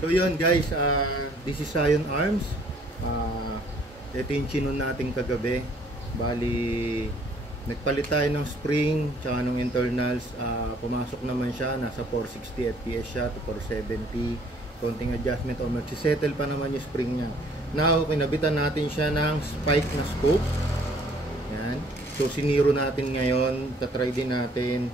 So yun guys, this is Zion Arms. Ito yung chinon natin kagabi. Bali, nagpalit tayo ng spring tsaka ng internals. Pumasok naman siya, nasa 460 fps siya to 470. Konting adjustment o magsisettle pa naman yung spring niya. Now, kinabitan natin siya ng spike na scope. Yan. So siniro natin ngayon, tatry din natin.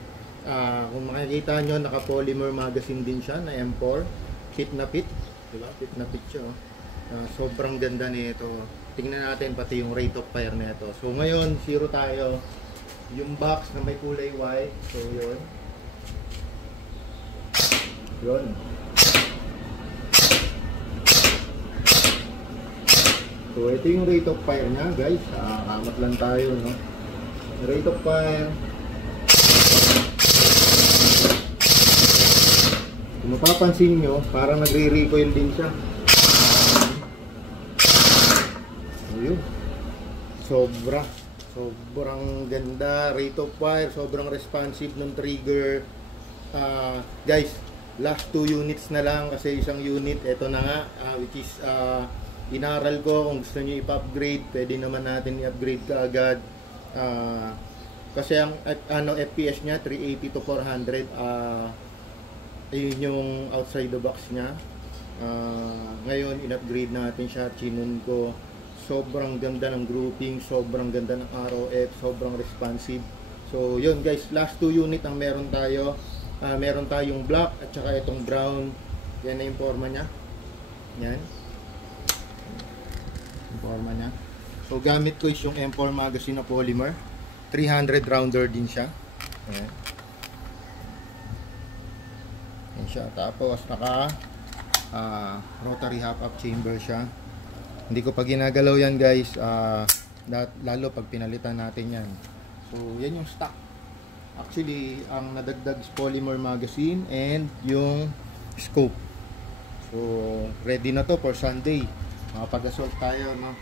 Kung makikita nyo, naka polymer magazine din siya na M4. Fit na fit, diba? Fit na fit siya. Sobrang ganda nito. Tingnan natin pati yung rate of fire nito. So ngayon, zero tayo. Yung box na may kulay white. So yun. Yun. So ito yung rate of fire niya, guys. Amat lang tayo, no? Rate of fire. Kung mapapansin nyo, parang nagre-recoil din siya. Ayun. Sobrang ganda, rate of fire, sobrang responsive ng trigger. Guys, last 2 units na lang kasi isang unit, ito na nga, which is inaral ko. Kung gusto nyo ipa-upgrade, pwede naman natin i-upgrade ka agad. Kasi ang FPS nya 380 to 400. Ayun yung outside the box nya. Ngayon in-upgrade natin siya, chinon ko. Sobrang ganda ng grouping, sobrang ganda ng ROF, sobrang responsive. So yun guys, last 2 unit ang meron tayo. Meron tayong black at saka itong brown. Yan na yung forma nya. Yan yung forma nya. So gamit ko is yung M4 magazine na polymer, 300 rounder din siya. Yan. Yan siya. Tapos naka rotary half-up chamber siya. Hindi ko pa ginagalaw yan guys, lalo pag pinalitan natin yan. So yan yung stock. Actually ang nadagdag is polymer magazine and yung scope. So ready na to for Sunday. Makapag-assault tayo, no?